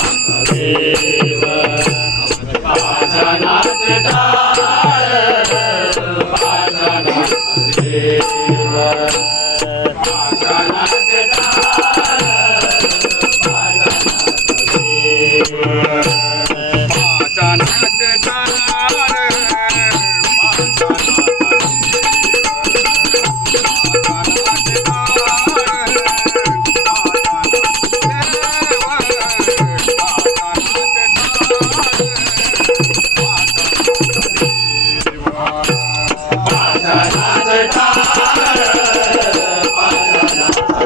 देव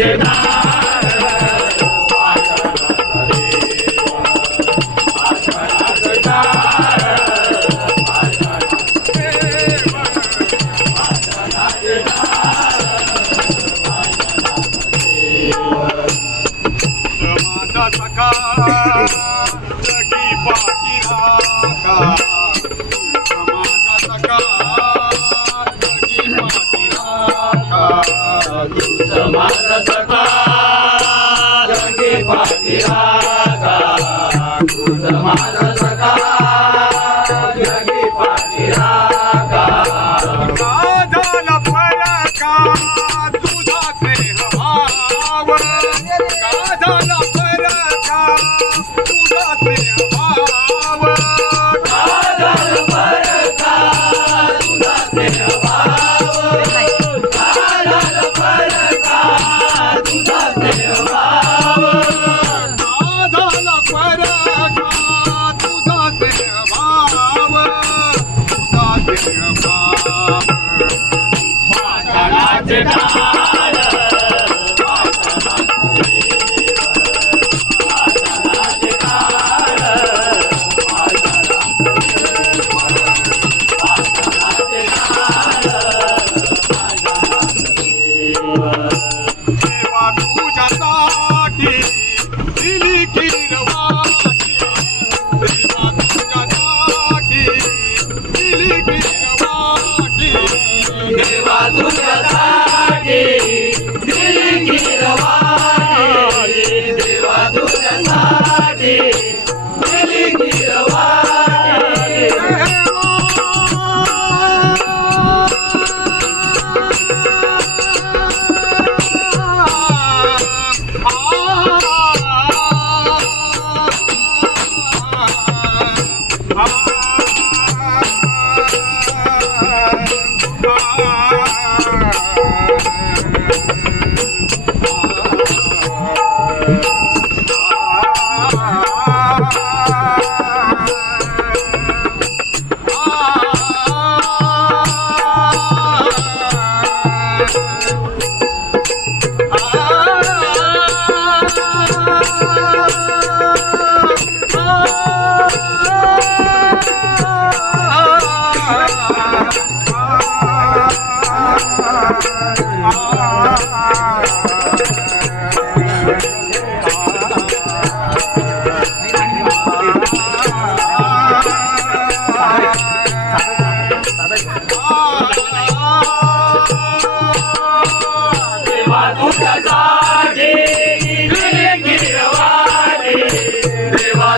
भाषणाचे दार भाषणाचा देव सखा जगी पाठी राखा तुझं माझं देवा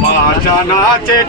माझ्या नाचे